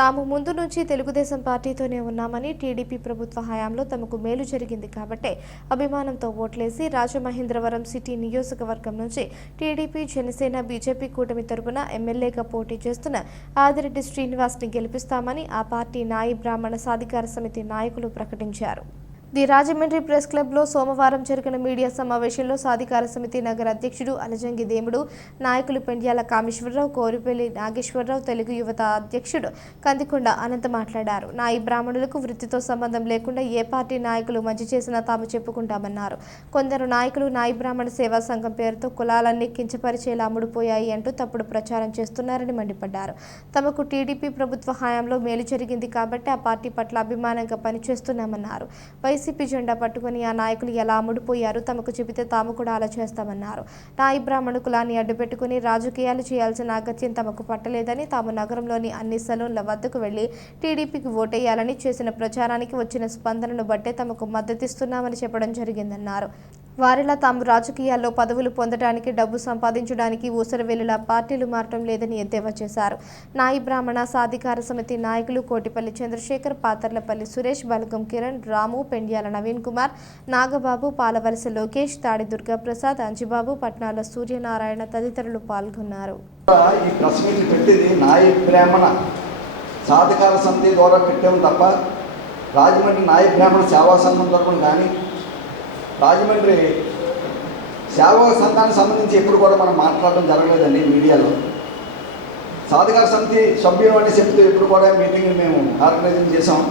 తాము ముందు నుంచి తెలుగుదేశం పార్టీతోనే ఉన్నామని, టీడీపీ ప్రభుత్వ హయాంలో తమకు మేలు జరిగింది కాబట్టే అభిమానంతో ఓట్లేసి రాజమహేంద్రవరం సిటీ నియోజకవర్గం నుంచి టీడీపీ, జనసేన, బీజేపీ కూటమి తరపున ఎమ్మెల్యేగా పోటీ చేస్తున్న ఆదిరెడ్డి శ్రీనివాస్ని గెలిపిస్తామని ఆ పార్టీ నాయి బ్రాహ్మణ సాధికార సమితి నాయకులు ప్రకటించారు. ది రాజమండ్రి ప్రెస్ క్లబ్లో సోమవారం జరిగిన మీడియా సమావేశంలో సాధికార సమితి నగర అధ్యక్షుడు అలజంగి దేముడు, నాయకులు పెండ్యాల కామేశ్వరరావు, కోరిపల్లి నాగేశ్వరరావు, తెలుగు యువత అధ్యక్షుడు కందికొండ అనంత మాట్లాడారు. నాయి బ్రాహ్మణులకు వృత్తితో సంబంధం లేకుండా ఏ పార్టీ నాయకులు మంచి చేసినా తాము చెప్పుకుంటామన్నారు. కొందరు నాయకులు నాయి బ్రాహ్మణ సేవా సంఘం పేరుతో కులాలన్నీ కించపరిచేలా అమ్ముడుపోయాయి అంటూ తప్పుడు ప్రచారం చేస్తున్నారని మండిపడ్డారు. తమకు టీడీపీ ప్రభుత్వ హయాంలో మేలు జరిగింది కాబట్టి ఆ పార్టీ పట్ల అభిమానంగా పనిచేస్తున్నామన్నారు. వైసీపీ జెండా పట్టుకుని ఆ నాయకులు ఎలా అమ్ముడుపోయారు, తమకు చెబితే తాము కూడా అలా చేస్తామన్నారు. నాయి బ్రాహ్మణ కులాన్ని అడ్డుపెట్టుకుని రాజకీయాలు చేయాల్సిన అగత్యం తమకు పట్టలేదని, తాము నగరంలోని అన్ని సలూన్ల వద్దకు వెళ్లి టీడీపీకి ఓటేయాలని చేసిన ప్రచారానికి వచ్చిన స్పందనను బట్టే తమకు మద్దతిస్తున్నామని చెప్పడం జరిగిందన్నారు. వారిలా తాము రాజకీయాల్లో పదవులు పొందడానికి, డబ్బు సంపాదించడానికి ఊసరవెల్లులా పార్టీలు మారటం లేదని ఎద్దేవా చేశారు. నాయి బ్రాహ్మణ సాధికార సమితి నాయకులు కోటిపల్లి చంద్రశేఖర్, పాతర్లపల్లి సురేష్, బలగం కిరణ్, రాము, పెండ్యాల నవీన్ కుమార్, నాగబాబు, పాలవలస లోకేష్, తాడి దుర్గాప్రసాద్, అంజిబాబు, పట్నాల సూర్యనారాయణ తదితరులు పాల్గొన్నారు. ఈ ప్రెస్ మీట్ పెట్టేది నాయి బ్రాహ్మణ సాధికార సమితి ద్వారా పెట్టాము తప్ప రాజమండ్రి నాయి బ్రాహ్మణ సేవా సంఘం తరపున కానీ రాజమండ్రి సేవా సంఘానికి సంబంధించి ఎప్పుడు కూడా మనం మాట్లాడడం జరగలేదండి. మీడియాలో సాధికార సమితి సభ్యులు అని చెప్తూ ఎప్పుడు కూడా మీటింగ్ మేము ఆర్గనైజింగ్ చేసాం.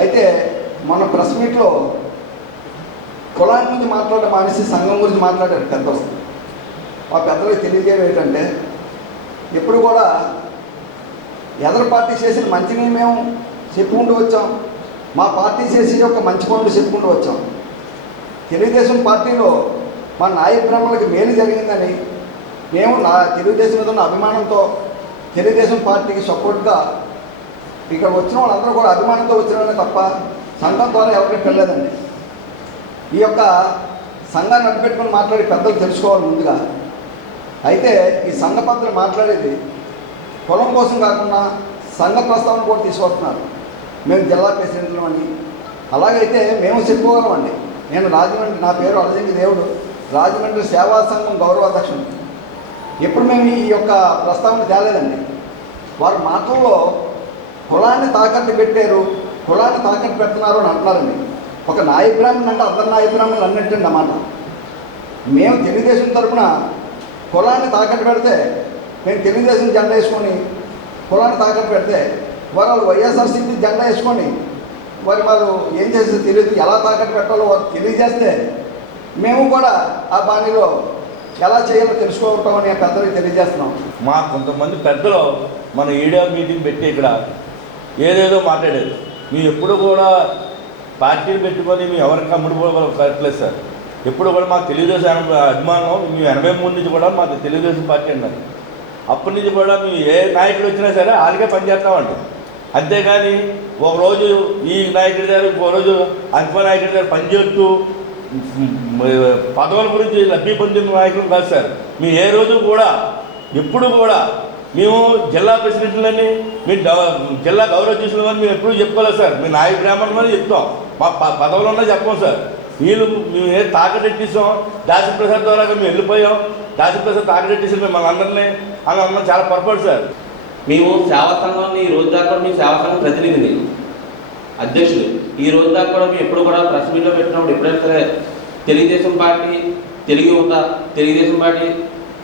అయితే మన ప్రెస్ మీట్లో కులాన్ని గురించి మాట్లాడడం మానేసి సంఘం గురించి మాట్లాడారు పెద్దలు. ఆ పెద్దలకు తెలియజేయడం ఏంటంటే ఎప్పుడు కూడా ఎదరు పార్టీ చేసిన మంచిని మేము చెప్పుకుంటూ వచ్చాం, మా పార్టీ చేసి ఒక మంచి పనులు చెప్పుకుంటూ వచ్చాం. తెలుగుదేశం పార్టీలో మా నాయ బ్రాహ్మణులకు మేలు జరిగిందని మేము తెలుగుదేశం మీద ఉన్న అభిమానంతో తెలుగుదేశం పార్టీకి సపోర్ట్గా ఇక్కడ వచ్చిన వాళ్ళందరూ కూడా అభిమానంతో వచ్చినవనే తప్ప సంఘం ద్వారా ఎవరికి వెళ్ళలేదండి. ఈ యొక్క సంఘాన్ని అడ్డుపెట్టుకుని మాట్లాడి పెద్దలు తెలుసుకోవాలి ముందుగా. అయితే ఈ సంఘ పెద్దలు మాట్లాడేది కులం కోసం కాకుండా సంఘ ప్రస్తావన కూడా తీసుకొస్తున్నారు. మేము జిల్లా ప్రెసిడెంట్లు అని అలాగైతే మేము చెప్పుకోగలమండి. నేను రాజమండ్రి, నా పేరు అలజంగి దేవుడు, రాజమండ్రి సేవా సంఘం గౌరవాధ్యక్షుడు. ఎప్పుడు మేము ఈ యొక్క ప్రస్తావన తేలేదండి. వారి మాటల్లో కులాన్ని తాకట్టు పెట్టారు, కులాన్ని తాకట్టు పెడుతున్నారు అని అంటున్నారండి. ఒక నాయ బ్రాహ్మణులు అంటే అందరు నాయ బ్రాహ్మణులు అన్నట్టు అన్నమాట. మేము తెలుగుదేశం తరఫున కులాన్ని తాకట్టు పెడితే, మేము తెలుగుదేశం జెండా వేసుకొని కులాన్ని తాకట్టు పెడితే వాళ్ళు వైఎస్ఆర్సీపీ జెండా వేసుకొని వారు ఏం చేస్తే తెలియదు, ఎలా తాకట్టు పెట్టాలో వారు తెలియజేస్తే మేము కూడా ఆ బాణీలో ఎలా చేయాలో తెలుసుకోవటమని పెద్దలకు తెలియజేస్తున్నాం. మా కొంతమంది పెద్దలు మన ఈడియో మీటింగ్ పెట్టి ఇక్కడ ఏదేదో మాట్లాడారు. మేము ఎప్పుడు కూడా పార్టీలు పెట్టుకొని మేము ఎవరికి అమ్ముడుపోవట్లేదు సార్. ఎప్పుడు కూడా మాకు తెలుగుదేశం అభిమానం. మేము 83 నుంచి కూడా మాకు తెలుగుదేశం పార్టీ అన్నారు. అప్పటి నుంచి కూడా మేము ఏ నాయకుడు వచ్చినా సరే వాళ్ళకే పనిచేస్తామంటాం. అంతేగాని ఒకరోజు ఈ నాయకుడి దగ్గర, ఒకరోజు అంతిమ నాయకుడి దగ్గర పనిచేస్తూ పదవుల గురించి లబ్ధి పొందిన నాయకులు కాదు సార్. మేము ఏ రోజు కూడా ఎప్పుడు కూడా మేము జిల్లా ప్రెసిడెంట్లని, మేము జిల్లా గౌరవ చూసినామని మేము ఎప్పుడు చెప్పుకోలేదు సార్. మేము నాయ బ్రాహ్మణులని చెప్తాం, మా పదవులు ఉన్నా చెప్పాం సార్. వీళ్ళు మేము ఏ తాకటెట్టిస్తాం, దాసిప్రసాద్ ద్వారా మేము వెళ్ళిపోయాం. దాసిప్రసాద్ తాకటెట్టిస్తాం మేము అందరినీ అని అన్న చాలా పొరపాటు సార్. మేము సేవా సంఘాన్ని ఈ రోజు దాకా మేము సేవా సంఘం ప్రతినిధిని, అధ్యక్షుడు. ఈ రోజు దాకా కూడా మేము ఎప్పుడు కూడా ప్రెస్ మీట్లో పెట్టినప్పుడు ఎప్పుడైనా సరే తెలుగుదేశం పార్టీ, తెలుగు యువత, తెలుగుదేశం పార్టీ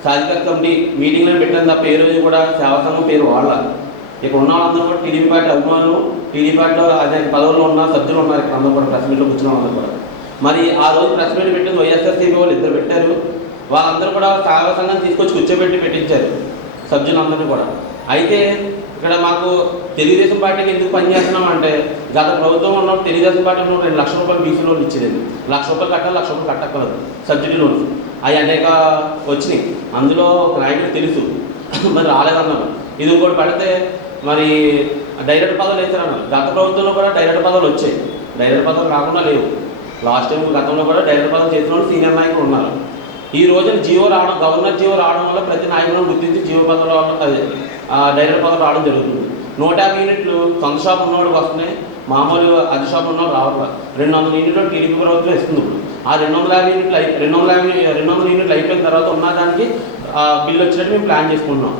సాధికార కమిటీ మీటింగ్లో పెట్టాను తప్ప ఏ రోజు కూడా సేవా సంఘం పేరు వాళ్ళ. ఇక్కడ ఉన్న వాళ్ళందరూ కూడా టీడీపీ పార్టీ అభిమానులు, టీడీపీ పార్టీలో అదే పదవుల్లో ఉన్న సభ్యులు ఉన్నారు ఇక్కడ అందరూ కూడా ప్రెస్ మీట్లో కూర్చున్న వాళ్ళందరూ కూడా. మరి ఆ రోజు ప్రెస్ మీట్ పెట్టింది వైఎస్ఆర్సీపీ వాళ్ళు ఇద్దరు పెట్టారు. వాళ్ళందరూ కూడా సేవా సంఘాన్ని తీసుకొచ్చి కూర్చోబెట్టి పెట్టించారు సభ్యులందరినీ కూడా. అయితే ఇక్కడ మాకు తెలుగుదేశం పార్టీకి ఎందుకు పనిచేస్తున్నామంటే గత ప్రభుత్వం ఉన్నప్పుడు తెలుగుదేశం పార్టీ 2 లక్షల రూపాయలు బీసీ లోన్లు ఇచ్చేది. 1 లక్ష రూపాయలు కట్టాలి, 1 లక్ష రూపాయలు కట్టక్కర్లేదు సబ్సిడీ లోన్స్. అవి అనేక వచ్చినాయి. అందులో ఒక నాయకుడు తెలుసు మరి రాలేదన్నారు. ఇది ఇంకోటి పడితే మరి డైరెక్ట్ పదవులు వేస్తారన్నారు. గత ప్రభుత్వంలో కూడా డైరెక్ట్ పదవులు వచ్చాయి, డైరెక్ట్ పదవులు రాకుండా లేవు. లాస్ట్ టైం గతంలో కూడా డైరెక్ట్ పదవులు చేసిన వాళ్ళు సీనియర్ నాయకులు ఉన్నారు. ఈ రోజున జీవో రావడం, గవర్నర్ జీవో రావడం వల్ల ప్రతి నాయకులను గుర్తించి జీవో పదవులు డైరెక్ట్ పదవులు రావడం జరుగుతుంది. 150 యూనిట్లు సొంత షాప్ ఉన్నవాడికి వస్తున్నాయి, మామూలు అది షాప్ ఉన్నవాడు రావట్లేదు. 200 యూనిట్లు టీడీపీ ప్రభుత్వం ఇస్తుంది. ఇప్పుడు ఆ 250 యూనిట్లు 200 యూనిట్లు అయిపోయిన తర్వాత ఉన్నదానికి బిల్లు వచ్చినట్టు మేము ప్లాన్ చేసుకుంటున్నాం.